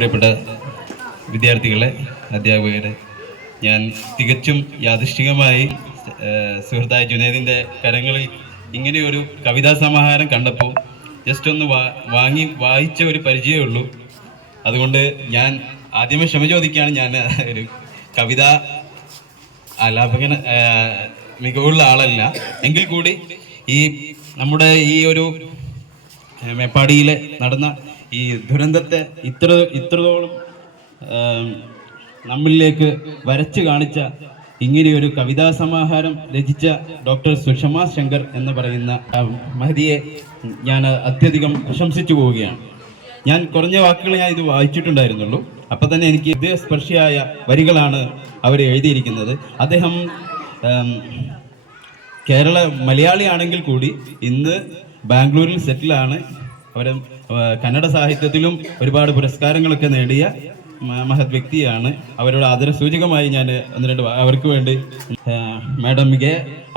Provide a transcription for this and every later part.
പ്രിയപ്പെട്ട വിദ്യാർത്ഥികളെ, അധ്യാപകരെ, ഞാൻ തികച്ചും യാദൃശ്ചികമായി സുഹൃത്തായ ജുനൈദിൻ്റെ കരങ്ങളിൽ ഇങ്ങനെയൊരു കവിതാ സമാഹാരം കണ്ടപ്പോൾ ജസ്റ്റ് ഒന്ന് വായിച്ച ഒരു പരിചയമേ ഉള്ളൂ. അതുകൊണ്ട് ഞാൻ ആദ്യമേ ക്ഷമ ചോദിക്കുകയാണ്. ഞാൻ ഒരു കവിത ആലാപകന മികവുള്ള ആളല്ല. എങ്കിൽ കൂടി നമ്മുടെ ഈ ഒരു മേപ്പാടിയിൽ നടന്ന ഈ ദുരന്തത്തെ ഇത്രത്തോളം നമ്മളിലേക്ക് വരച്ചു കാണിച്ച ഇങ്ങനെയൊരു കവിതാ സമാഹാരം രചിച്ച ഡോക്ടർ സുഷമ ശങ്കർ എന്ന് പറയുന്ന മഹതിയെ ഞാൻ അത്യധികം പ്രശംസിച്ചു പോവുകയാണ്. ഞാൻ കുറഞ്ഞ വാക്കുകൾ ഞാൻ ഇത് വായിച്ചിട്ടുണ്ടായിരുന്നുള്ളൂ. അപ്പം തന്നെ എനിക്ക് ഹൃദയസ്പർശിയായ വരികളാണ് അവർ എഴുതിയിരിക്കുന്നത്. അദ്ദേഹം മലയാളിയാണെങ്കിൽ കൂടി ഇന്ന് ബാംഗ്ലൂരിൽ സെറ്റിലാണ്. അവർ കന്നഡ സാഹിത്യത്തിലും ഒരുപാട് പുരസ്കാരങ്ങളൊക്കെ നേടിയ മഹത് ವ್ಯಕ್ತಿയാണ്. ಅವರ ಆದರಸೂಚಕವಾಗಿ ನಾನು ಒಂದೆರಡು ಅವರಿಗೆ ವೇണ്ടി ಮೇಡಮ್ಗೆ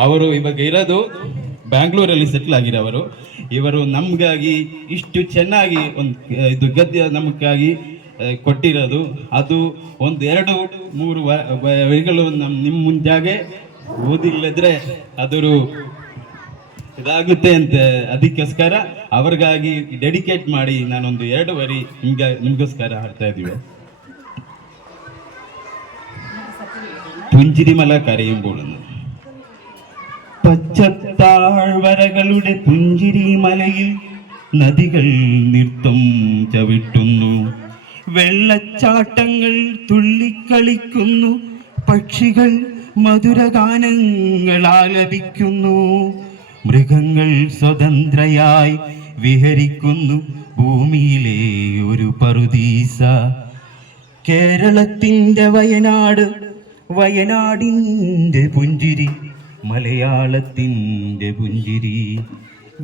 ಅವರು ಇವಾಗ ಇರೋದು ಬ್ಯಾಂಗ್ಳೂರಲ್ಲಿ ಸೆಟ್ಲ್ ಆಗಿರೋರು. ಇವರು ನಮಗಾಗಿ ಇಷ್ಟು ಚೆನ್ನಾಗಿ ಇದು ಗದ್ಯ ನಮಗಾಗಿ ಕೊಟ್ಟಿರೋದು, ಅದು ಒಂದು 2-3 ವರಿಗಳು ನಿಮ್ಮ ಮುಂಜಾಗೆ ಓದಿಲ್ಲದ್ರೆ ಅದರು ಇದಾಗುತ್ತೆ ಅಂತ ಅದಕ್ಕೋಸ್ಕರ ಅವ್ರಿಗಾಗಿ ಡೆಡಿಕೇಟ್ ಮಾಡಿ ನಾನೊಂದು 2 ವರಿ ನಿಮಗೋಸ್ಕರ ಹಾಡ್ತಾ ಇದ್ದೀವಿ. പുഞ്ചിരിമല കരയുമ്പോൾ പച്ചത്താഴ്വരകളുടെ പുഞ്ചിരിമലയിൽ നദികൾ നൃത്തം ചവിട്ടുന്നു, വെള്ളച്ചാട്ടങ്ങൾ തുള്ളിക്കളിക്കുന്നു, പക്ഷികൾ മധുരഗാനങ്ങൾ ആലപിക്കുന്നു, മൃഗങ്ങൾ സ്വതന്ത്രയായി വിഹരിക്കുന്നു ഭൂമിയിലെ ഒരു പറുദീസ. കേരളത്തിൻ്റെ വയനാടിൻ്റെ പുഞ്ചിരി, മലയാളത്തിൻ്റെ പുഞ്ചിരി.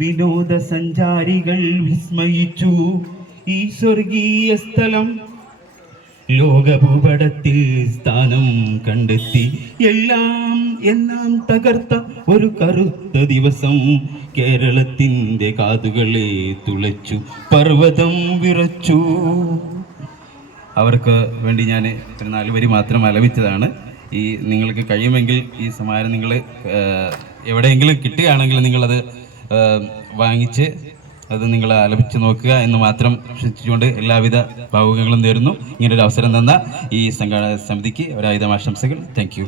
വിനോദസഞ്ചാരികൾ വിസ്മയിച്ചു ഈ സ്വർഗീയ സ്ഥലം, ലോകഭൂപടത്തിൽ സ്ഥാനം കണ്ടെത്തി. എല്ലാം തകർത്ത ഒരു കറുത്ത ദിവസം കേരളത്തിൻ്റെ കാതുകളെ തുളച്ചു, പർവ്വതം വിറച്ചു. അവർക്ക് വേണ്ടി ഞാൻ ഒരു 4 വരി മാത്രം ആലപിച്ചതാണ്. നിങ്ങൾക്ക് കഴിയുമെങ്കിൽ ഈ സമാഹാരം നിങ്ങൾ എവിടെയെങ്കിലും കിട്ടുകയാണെങ്കിൽ നിങ്ങളത് വാങ്ങിച്ച് അത് നിങ്ങൾ ആലപിച്ച് നോക്കുക എന്ന് മാത്രം ക്ഷണിച്ചുകൊണ്ട് എല്ലാവിധ ഭാവുകങ്ങളും നേരുന്നു. ഇങ്ങനൊരു അവസരം തന്ന ഈ സംഘാടക സമിതിക്ക് ഒരായിരം ആശംസകൾ. Thank you.